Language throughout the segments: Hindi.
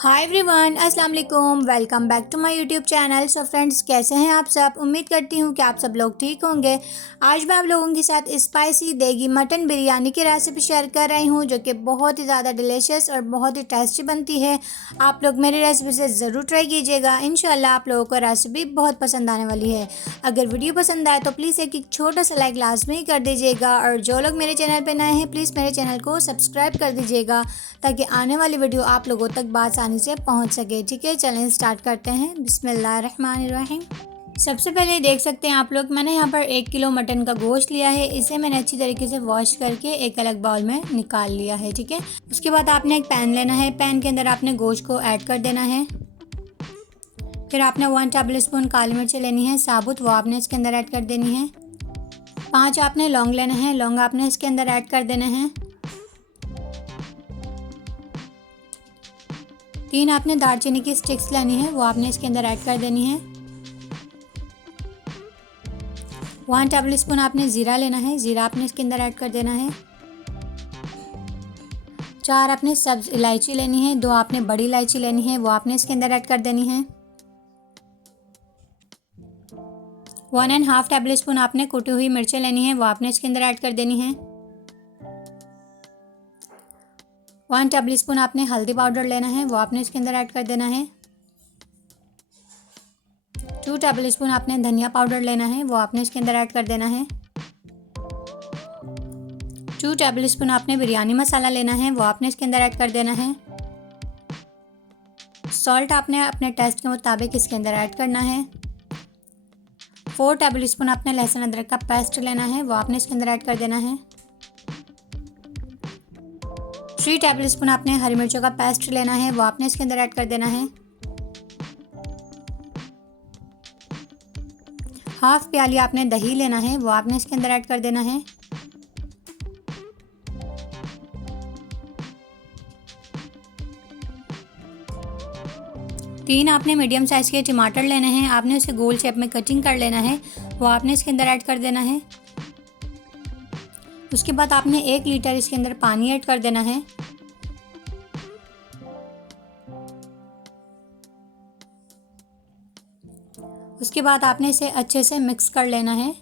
हाय एवरीवन, अस्सलाम वालेकुम। Welcome back to my YouTube channel. So friends, कैसे हैं आप सब? उम्मीद करती हूँ कि आप सब लोग ठीक होंगे। आज मैं आप लोगों के साथ स्पाइसी देगी मटन बिरयानी की रेसिपी शेयर कर रही हूँ, जो कि बहुत ही ज़्यादा डिलीशियस और बहुत ही टेस्टी बनती है। आप लोग मेरी रेसिपी से ज़रूर ट्राई कीजिएगा। इंशाल्लाह आप लोगों को रेसिपी बहुत पसंद आने वाली है। अगर वीडियो पसंद आए तो प्लीज़ एक छोटा सा लाइक लाजमी ही कर दीजिएगा, और जो लोग मेरे चैनल पर नए हैं प्लीज़ मेरे चैनल को सब्सक्राइब कर दीजिएगा, ताकि आने वाली वीडियो आप लोगों तक बासानी से पहुंच सके। ठीक है, चलें स्टार्ट करते हैं। बिस्मिल्लाहिर्रहमानिर्रहीम। सबसे पहले देख सकते हैं आप लोग, मैंने यहाँ पर 1 किलो मटन का गोश्त लिया है। इसे मैंने अच्छी तरीके से वॉश करके एक अलग बाउल में निकाल लिया है। ठीक है, उसके बाद आपने एक पैन लेना है। पैन के अंदर आपने गोश्त को ऐड कर देना है। फिर आपने 1 टेबल स्पून काली मिर्च लेनी है साबुत, वो आपने इसके अंदर ऐड कर देनी है। 5 आपने लौंग लेना है, लौंग आपने इसके अंदर ऐड कर देना है। 3 आपने दालचीनी की स्टिक्स लेनी है, वो आपने इसके अंदर ऐड कर देनी है। 1 टेबल स्पून आपने ज़ीरा लेना है, ज़ीरा आपने इसके अंदर ऐड कर देना है। 4 आपने सब्ज इलायची लेनी है, 2 आपने बड़ी इलायची लेनी है, वो आपने इसके अंदर ऐड कर देनी है। 1.5 टेबल स्पून आपने कुटी हुई मिर्चें लेनी है, वो आपने इसके अंदर ऐड कर देनी है। 1 टेबल स्पून आपने हल्दी पाउडर लेना है, वो आपने इसके अंदर ऐड कर देना है। 2 टेबल स्पून आपने धनिया पाउडर लेना है, वो आपने इसके अंदर ऐड कर देना है। 2 टेबल स्पून आपने बिरयानी मसाला लेना है, वो आपने इसके अंदर ऐड कर देना है। सॉल्ट आपने अपने टेस्ट के मुताबिक इसके अंदर ऐड करना है। 4 टेबल स्पून आपने लहसुन अदरक का पेस्ट लेना है, वो आपने इसके अंदर ऐड कर देना है। 3 टेबल स्पून आपने हरी मिर्चों का पेस्ट लेना है, वो आपने इसके अंदर ऐड कर देना है। हाफ प्याली आपने दही लेना है, वो आपने इसके अंदर ऐड कर देना है। तीन आपने मीडियम साइज़ के टमाटर लेने हैं, आपने उसे गोल शेप में कटिंग कर लेना है, वो आपने इसके अंदर ऐड कर देना है। उसके बाद आपने 1 लीटर इसके अंदर पानी ऐड कर देना है। उसके बाद आपने इसे अच्छे से मिक्स कर लेना है।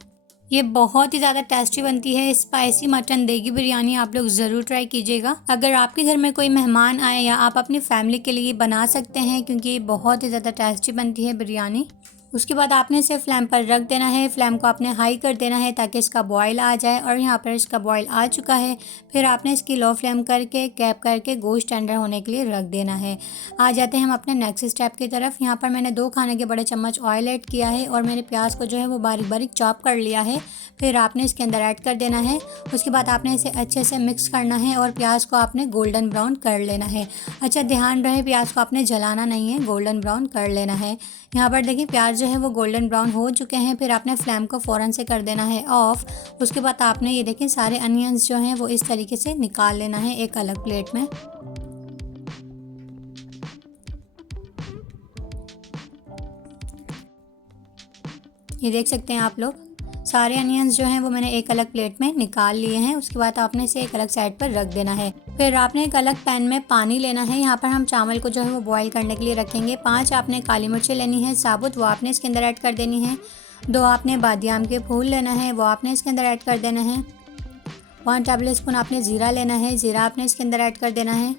ये बहुत ही ज़्यादा टेस्टी बनती है स्पाइसी मटन देगी बिरयानी, आप लोग ज़रूर ट्राई कीजिएगा। अगर आपके घर में कोई मेहमान आए या आप अपनी फैमिली के लिए बना सकते हैं, क्योंकि ये बहुत ही ज़्यादा टेस्टी बनती है बिरयानी। उसके बाद आपने इसे फ्लेम पर रख देना है। फ्लेम को आपने हाई कर देना है ताकि इसका बॉयल आ जाए, और यहाँ पर इसका बॉयल आ चुका है। फिर आपने इसकी लो फ्लेम करके कैप करके गोश्त टेंडर होने के लिए रख देना है। आ जाते हैं हम अपने नेक्स्ट स्टेप की तरफ। यहाँ पर मैंने 2 खाने के बड़े चम्मच ऑयल ऐड किया है, और मैंने प्याज को जो है वो बारीक बारीक चॉप कर लिया है। फिर आपने इसके अंदर ऐड कर देना है। उसके बाद आपने इसे अच्छे से मिक्स करना है, और प्याज को आपने गोल्डन ब्राउन कर लेना है। अच्छा, ध्यान रहे प्याज को आपने जलाना नहीं है, गोल्डन ब्राउन कर लेना है। यहाँ पर देखिए प्याज जो है वो गोल्डन ब्राउन हो चुके हैं। फिर आपने फ्लेम को फ़ौरन से कर देना है ऑफ। उसके बाद आपने ये देखें सारे अनियंस जो हैं वो इस तरीके से निकाल लेना है एक अलग प्लेट में। ये देख सकते हैं आप लोग, सारे अनियंस जो हैं वो मैंने एक अलग प्लेट में निकाल लिए हैं। उसके बाद आपने इसे एक अलग साइड पर रख देना है। फिर आपने एक अलग पैन में पानी लेना है। यहाँ पर हम चावल को जो है वो बॉईल करने के लिए रखेंगे। 5 आपने काली मिर्चें लेनी है साबुत, वो आपने इसके अंदर ऐड कर देनी है। 2 आपने बादियाम के फूल लेना है, वो आपने इसके अंदर ऐड कर देना है। 1 टेबल स्पून आपने ज़ीरा लेना है, ज़ीरा आपने इसके अंदर ऐड कर देना है।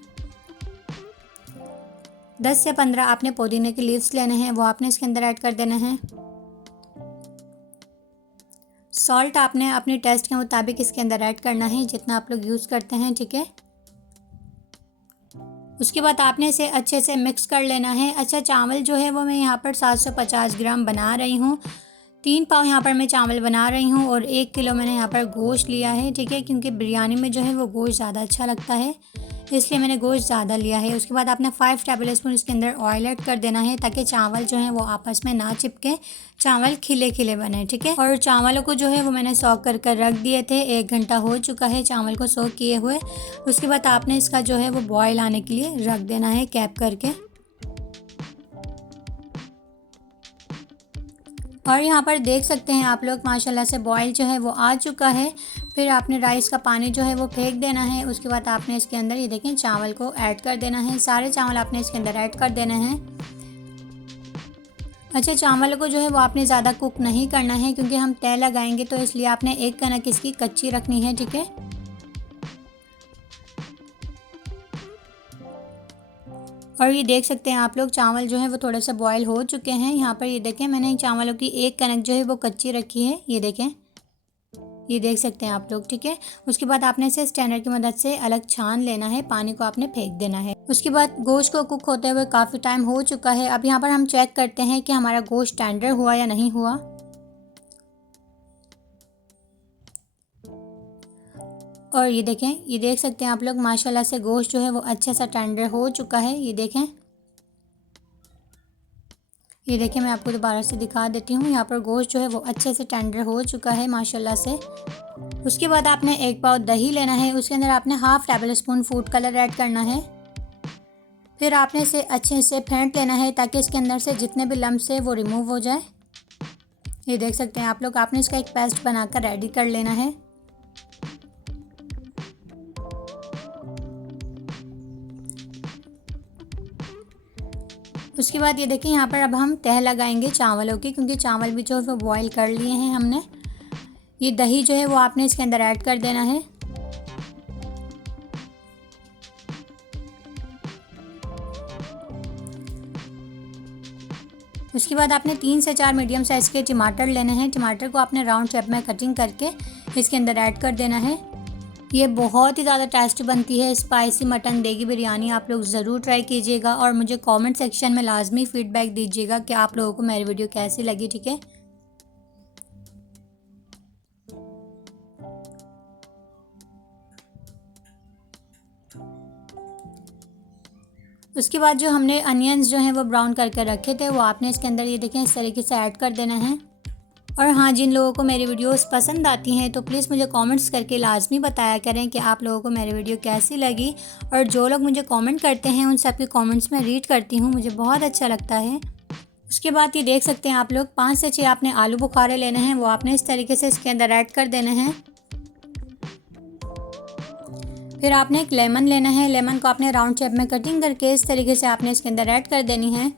10 से 15 आपने पुदीने के लीव्स लेने हैं, वो आपने इसके अंदर ऐड कर देना है। सॉल्ट आपने अपने टेस्ट के मुताबिक इसके अंदर ऐड करना है, जितना आप लोग यूज़ करते हैं। ठीक है, उसके बाद आपने इसे अच्छे से मिक्स कर लेना है। अच्छा, चावल जो है वो मैं यहाँ पर 750 ग्राम बना रही हूँ। 3 पाव यहाँ पर मैं चावल बना रही हूँ, और 1 किलो मैंने यहाँ पर गोश्त लिया है। ठीक है, क्योंकि बिरयानी में जो है वो गोश्त ज़्यादा अच्छा लगता है, इसलिए मैंने गोश्त ज़्यादा लिया है। उसके बाद आपने 5 टेबल स्पून इसके अंदर ऑयल ऐड कर देना है, ताकि चावल जो है वो आपस में ना चिपके, चावल खिले खिले बने। ठीक है, और चावलों को जो है वो मैंने सोक कर रख दिए थे। 1 घंटा हो चुका है चावल को सोक किए हुए। उसके बाद आपने इसका जो है वो बॉयल आने के लिए रख देना है कैप करके। और यहाँ पर देख सकते हैं आप लोग, माशाल्लाह से बॉयल जो है वो आ चुका है। फिर आपने राइस का पानी जो है वो फेंक देना है। उसके बाद आपने इसके अंदर ये देखें चावल को ऐड कर देना है। सारे चावल आपने इसके अंदर ऐड कर देने हैं। अच्छा, चावल को जो है वो आपने ज़्यादा कुक नहीं करना है क्योंकि हम तय लगाएंगे, तो इसलिए आपने एक कनक इसकी कच्ची रखनी है, ठीक है। और ये देख सकते हैं आप लोग चावल जो है वो थोड़ा सा बॉयल हो चुके हैं। यहाँ पर ये देखें मैंने चावलों की एक कनक जो है वो कच्ची रखी है, ये देखें, ये देख सकते हैं आप लोग, ठीक है। उसके बाद आपने इसे स्ट्रेनर की मदद से अलग छान लेना है, पानी को आपने फेंक देना है। उसके बाद गोश्त को कुक होते हुए काफ़ी टाइम हो चुका है। अब यहाँ पर हम चेक करते हैं कि हमारा गोश्त टेंडर हुआ या नहीं हुआ। और ये देखें, ये देख सकते हैं आप लोग माशाल्लाह से गोश्त जो है वो अच्छा सा टेंडर हो चुका है। ये देखें, ये देखें, मैं आपको दोबारा से दिखा देती हूँ। यहाँ पर गोश्त जो है वो अच्छे से टेंडर हो चुका है माशाल्लाह से। उसके बाद आपने एक पाव दही लेना है। उसके अंदर आपने half table spoon food colour add करना है। फिर आपने इसे अच्छे से फेंट लेना है ताकि इसके अंदर से जितने भी लम्स है वो रिमूव हो जाए। ये देख सकते हैं आप लोग, आपने इसका एक पेस्ट बनाकर रेडी कर लेना है। उसके बाद ये देखिए यहाँ पर अब हम तह लगाएंगे चावलों की, क्योंकि चावल भी जो है वो बॉईल कर लिए हैं हमने। ये दही जो है वो आपने इसके अंदर ऐड कर देना है। उसके बाद आपने 3 से 4 मीडियम साइज़ के टमाटर लेने हैं। टमाटर को आपने राउंड शेप में कटिंग करके इसके अंदर ऐड कर देना है। ये बहुत ही ज़्यादा टेस्टी बनती है स्पाइसी मटन देगी बिरयानी। आप लोग ज़रूर ट्राई कीजिएगा और मुझे कमेंट सेक्शन में लाजमी फ़ीडबैक दीजिएगा कि आप लोगों को मेरी वीडियो कैसी लगी, ठीक है। उसके बाद जो हमने अनियंस जो हैं वो ब्राउन करके रखे थे वो आपने इसके अंदर ये देखें इस तरीके से ऐड कर देना है। और हाँ, जिन लोगों को मेरी वीडियोस पसंद आती हैं तो प्लीज़ मुझे कमेंट्स करके लाजमी बताया करें कि आप लोगों को मेरी वीडियो कैसी लगी। और जो लोग मुझे कमेंट करते हैं उन सब के कमेंट्स में रीड करती हूँ, मुझे बहुत अच्छा लगता है। उसके बाद ये देख सकते हैं आप लोग 5 से 6 आपने आलू बुखारे लेने हैं, वो आपने इस तरीके से इसके अंदर ऐड कर देने हैं। फिर आपने एक लेमन लेना है। लेमन को आपने राउंड शेप में कटिंग करके इस तरीके से आपने इसके अंदर ऐड कर देनी है।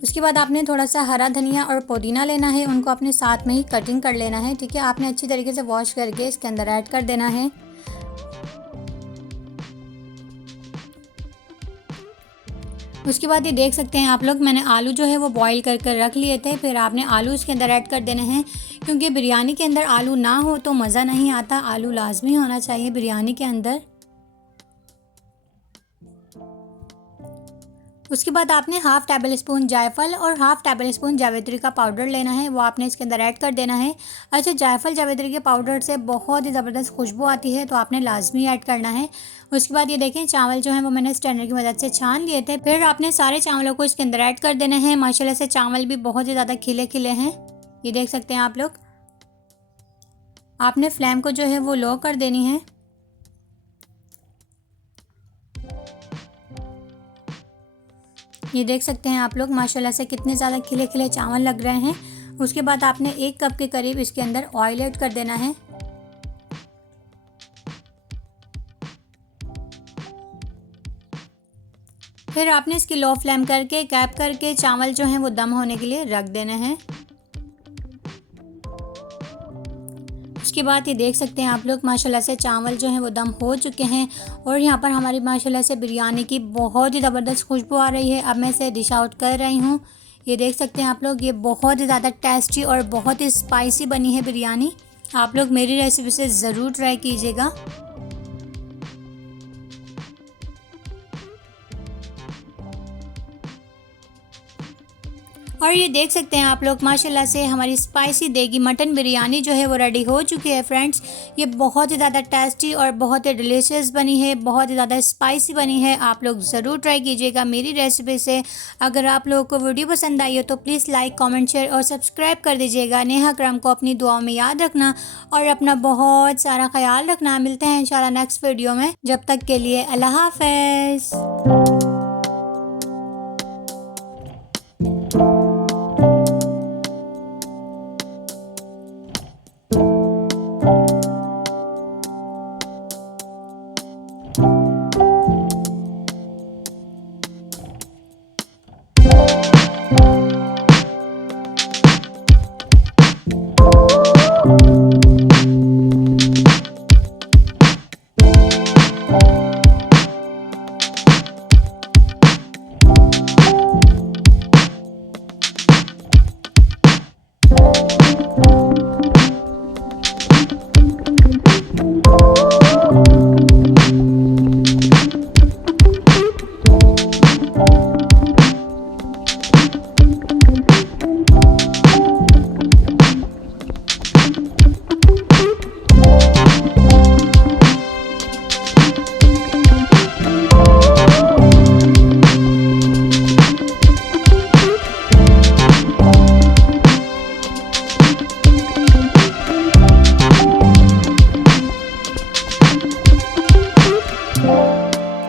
उसके बाद आपने थोड़ा सा हरा धनिया और पुदीना लेना है, उनको आपने साथ में ही कटिंग कर लेना है, ठीक है। आपने अच्छी तरीके से वॉश करके इसके अंदर ऐड कर देना है। उसके बाद ये देख सकते हैं आप लोग मैंने आलू जो है वो बॉईल कर कर रख लिए थे। फिर आपने आलू इसके अंदर ऐड कर देने हैं, क्योंकि बिरयानी के अंदर आलू ना हो तो मज़ा नहीं आता। आलू लाजमी होना चाहिए बिरयानी के अंदर। उसके बाद आपने हाफ़ टेबल स्पून जायफल और हाफ़ टेबल स्पून जावित्री का पाउडर लेना है, वो आपने इसके अंदर ऐड कर देना है। अच्छा, जायफल जावित्री के पाउडर से बहुत ही ज़बरदस्त खुशबू आती है, तो आपने लाजमी ऐड करना है। उसके बाद ये देखें चावल जो है वो मैंने स्ट्रेनर की मदद से छान लिए थे। फिर आपने सारे चावलों को इसके अंदर ऐड कर देना है। माशाल्लाह से चावल भी बहुत ही ज़्यादा खिले खिले हैं, ये देख सकते हैं आप लोग। आपने फ्लेम को जो है वो लो कर देनी है। ये देख सकते हैं आप लोग माशाल्लाह से कितने ज़्यादा खिले खिले चावल लग रहे हैं। उसके बाद आपने 1 कप के करीब इसके अंदर ऑयल ऐड कर देना है। फिर आपने इसकी लो फ्लेम करके कैप करके चावल जो हैं वो दम होने के लिए रख देने हैं। उसके बाद ये देख सकते हैं आप लोग माशाल्लाह से चावल जो हैं वो दम हो चुके हैं और यहाँ पर हमारी माशाल्लाह से बिरयानी की बहुत ही ज़बरदस्त खुशबू आ रही है। अब मैं इसे डिश आउट कर रही हूँ। ये देख सकते हैं आप लोग, ये बहुत ही ज़्यादा टेस्टी और बहुत ही स्पाइसी बनी है बिरयानी। आप लोग मेरी रेसिपी से ज़रूर ट्राई कीजिएगा। और ये देख सकते हैं आप लोग माशाल्लाह से हमारी स्पाइसी देगी मटन बिरयानी जो है वो रेडी हो चुकी है फ्रेंड्स। ये बहुत ही ज़्यादा टेस्टी और बहुत ही डिलीशियस बनी है, बहुत ही ज़्यादा स्पाइसी बनी है। आप लोग ज़रूर ट्राई कीजिएगा मेरी रेसिपी से। अगर आप लोगों को वीडियो पसंद आई हो तो प्लीज़ लाइक, कमेंट, शेयर और सब्सक्राइब कर दीजिएगा। नेहा करम को अपनी दुआओं में याद रखना और अपना बहुत सारा ख्याल रखना। मिलते हैं इंशाल्लाह नेक्स्ट वीडियो में। जब तक के लिए अल्लाह हाफ़िज़।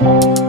है।